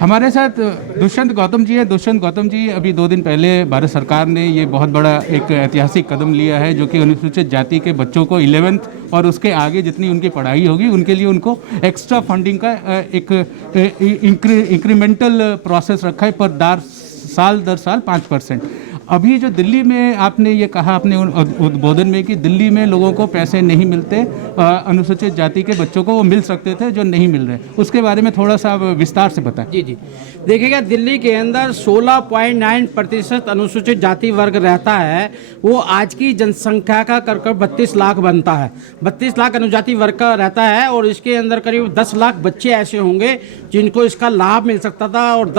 हमारे साथ दुष्यंत गौतम जी है। दुष्यंत गौतम जी, अभी 2 दिन पहले भारत सरकार ने ये बहुत बड़ा एक ऐतिहासिक कदम लिया है, जो कि अनुसूचित जाति के बच्चों को 11th और उसके आगे जितनी उनकी पढ़ाई होगी उनके लिए उनको एक्स्ट्रा फंडिंग का एक इंक्रीमेंटल प्रोसेस रखा है पर साल दर साल 5%। अभी जो दिल्ली में आपने ये कहा अपने उद्बोधन में कि दिल्ली में लोगों को पैसे नहीं मिलते, अनुसूचित जाति के बच्चों को वो मिल सकते थे जो नहीं मिल रहे, उसके बारे में थोड़ा सा विस्तार से बताएं। जी जी, देखिएगा, दिल्ली के अंदर 16.9% अनुसूचित जाति वर्ग रहता है। वो आज की जनसंख्या का करीब 32 लाख बनता है। 32 लाख अनुजाति वर्ग का रहता है और इसके अंदर करीब 10 लाख बच्चे ऐसे होंगे जिनको इसका लाभ मिल सकता था और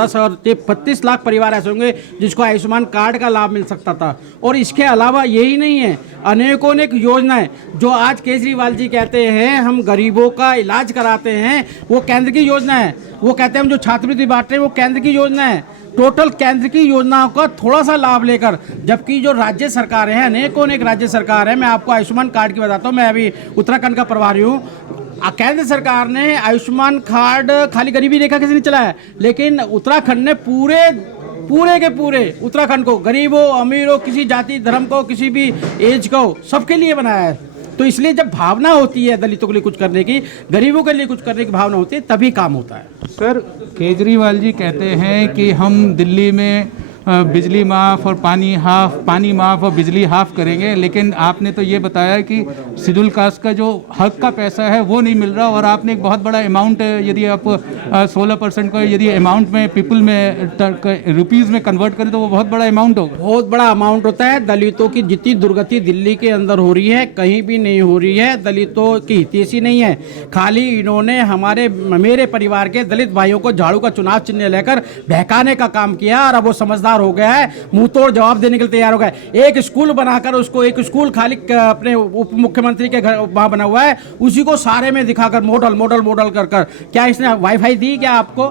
32 लाख परिवार ऐसे होंगे जिसको आयुष्मान कार्ड का लाभ मिल सकता था। और इसके अलावा यही नहीं है, अनेकों अनेक योजनाएं जो आज केजरीवाल जी कहते हैं हम गरीबों का इलाज कराते हैं, वो केंद्र की योजना है। वो कहते हैं हम जो छात्रवृत्ति बांट रहे हैं वो केंद्र की योजना है। टोटल केंद्र की योजनाओं का थोड़ा सा लाभ लेकर, जबकि जो राज्य सरकार है, अनेकों अनेक राज्य सरकार है, मैं आपको आयुष्मान कार्ड की बताता हूँ। मैं अभी उत्तराखंड का प्रभारी हूँ। केंद्र सरकार ने आयुष्मान कार्ड खाली गरीबी रेखा किसी ने चलाया है, लेकिन उत्तराखंड ने पूरे के पूरे उत्तराखंड को, गरीब हो अमीर हो, किसी जाति धर्म को, किसी भी एज को, सबके लिए बनाया है। तो इसलिए जब भावना होती है दलितों के लिए कुछ करने की, गरीबों के लिए कुछ करने की भावना होती है, तभी काम होता है। सर, केजरीवाल जी कहते हैं कि हम दिल्ली में बिजली माफ़ और पानी माफ़ और बिजली हाफ करेंगे, लेकिन आपने तो ये बताया कि शेड्यूल कास्ट का जो हक का पैसा है वो नहीं मिल रहा। और आपने एक बहुत बड़ा अमाउंट, यदि आप 16% को यदि अमाउंट में पीपल में रुपीज़ में कन्वर्ट करें तो वो बहुत बड़ा अमाउंट होगा। बहुत बड़ा अमाउंट होता है। दलितों की जितनी दुर्गति दिल्ली के अंदर हो रही है कहीं भी नहीं हो रही है। दलितों की हितैषी नहीं है, खाली इन्होंने मेरे परिवार के दलित भाइयों को झाड़ू का चुनाव चिन्ह लेकर बहकाने का काम किया और अब वो समझदार हो गया है, मुंह तोड़ जवाब देने के लिए तैयार हो गया है। एक स्कूल बनाकर उसको, एक स्कूल खाली अपने उप मुख्यमंत्री के घर वहां बना हुआ है, उसी को सारे में दिखाकर मॉडल कर क्या इसने वाईफाई दी क्या आपको?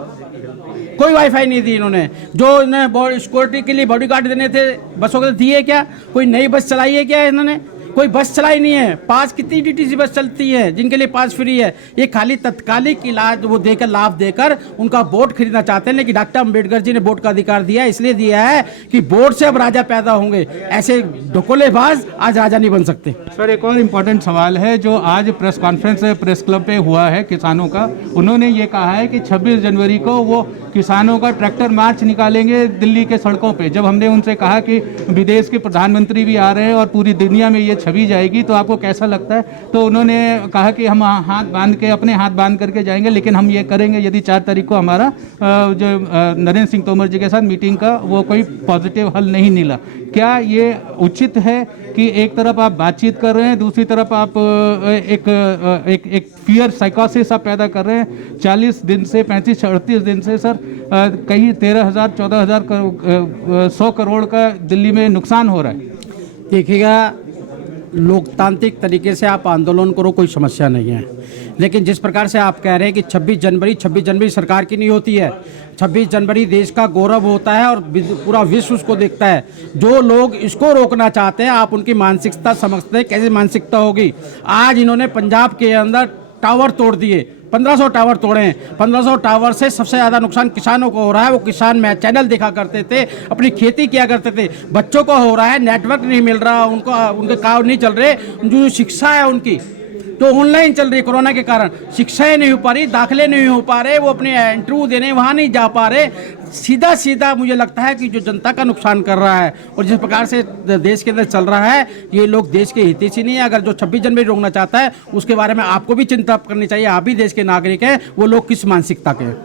कोई वाईफाई नहीं दी इन्होंने। जो इन्हें सिक्योरिटी के लिए बॉडीगार्ड देने थे बसों के दिए क्या? कोई नई बस चलाई है क्या इन्होंने? कोई बस चलाई नहीं है। पास कितनी डीटीसी बस चलती है जिनके लिए पास फ्री है? ये खाली तत्कालिक इलाज वो देकर, लाभ देकर उनका वोट खरीदना चाहते हैं। लेकिन डॉक्टर अम्बेडकर जी ने वोट का अधिकार दिया, इसलिए दिया है कि वोट से अब राजा पैदा होंगे। ऐसे ढकोलेबाज आज राजा नहीं बन सकते। सर, एक और इम्पोर्टेंट सवाल है जो आज प्रेस कॉन्फ्रेंस प्रेस क्लब पे हुआ है किसानों का। उन्होंने ये कहा है कि 26 जनवरी को वो किसानों का ट्रैक्टर मार्च निकालेंगे दिल्ली के सड़कों पे। जब हमने उनसे कहा कि विदेश के प्रधानमंत्री भी आ रहे हैं और पूरी दुनिया में ये छवि जाएगी तो आपको कैसा लगता है, तो उन्होंने कहा कि हम अपने हाथ बांध करके जाएंगे, लेकिन हम ये करेंगे यदि 4 तारीख को हमारा जो नरेंद्र सिंह तोमर जी के साथ मीटिंग का वो कोई पॉजिटिव हल नहीं मिला। क्या ये उचित है कि एक तरफ आप बातचीत कर रहे हैं, दूसरी तरफ आप एक फियर साइकोसिस आप पैदा कर रहे हैं? 40 दिन से 35-38 दिन से सर कहीं 13,000 14,000 100 करोड़ का दिल्ली में नुकसान हो रहा है। देखिएगा, लोकतांत्रिक तरीके से आप आंदोलन करो, कोई समस्या नहीं है। लेकिन जिस प्रकार से आप कह रहे हैं कि 26 जनवरी सरकार की नहीं होती है। 26 जनवरी देश का गौरव होता है और पूरा विश्व उसको देखता है। जो लोग इसको रोकना चाहते हैं, आप उनकी मानसिकता समझते हैं कैसी मानसिकता होगी। आज इन्होंने पंजाब के अंदर टावर तोड़ दिए, 1500 टावर तोड़े हैं। 1500 टावर से सबसे ज़्यादा नुकसान किसानों को हो रहा है। वो किसान में चैनल देखा करते थे, अपनी खेती किया करते थे। बच्चों को हो रहा है, नेटवर्क नहीं मिल रहा उनको, उनके काम नहीं चल रहे। जो शिक्षा है उनकी तो ऑनलाइन चल रही है। कोरोना के कारण शिक्षाएं नहीं हो पा रही, दाखिले नहीं हो पा रहे, वो अपने इंटरव्यू देने वहाँ नहीं जा पा रहे। सीधा मुझे लगता है कि जो जनता का नुकसान कर रहा है और जिस प्रकार से देश के अंदर चल रहा है, ये लोग देश के हितैषी नहीं है। अगर जो 26 जनवरी रोकना चाहता है उसके बारे में आपको भी चिंता करनी चाहिए। आप भी देश के नागरिक हैं, वो लोग किस मानसिकता के हैं।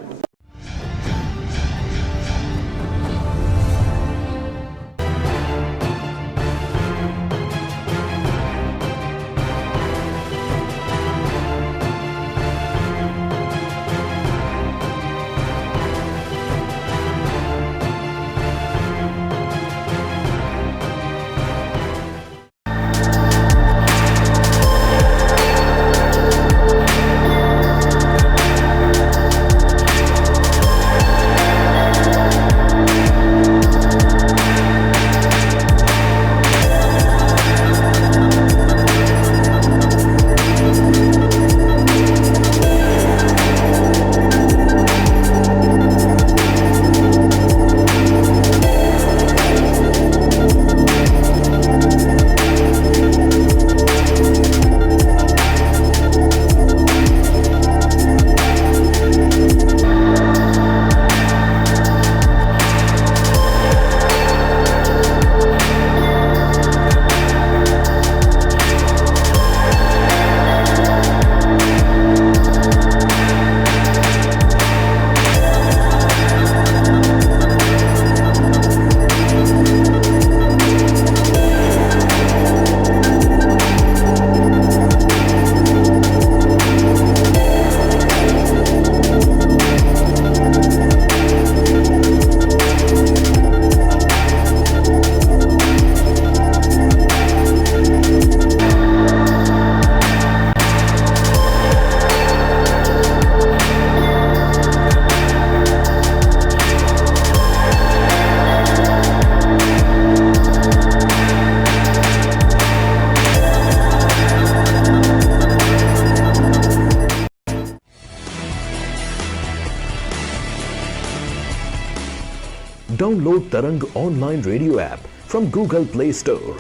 Download Tarang online radio app from Google Play Store.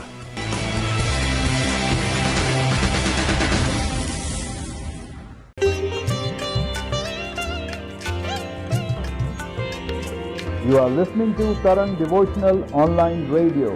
You are listening to Tarang Devotional Online Radio.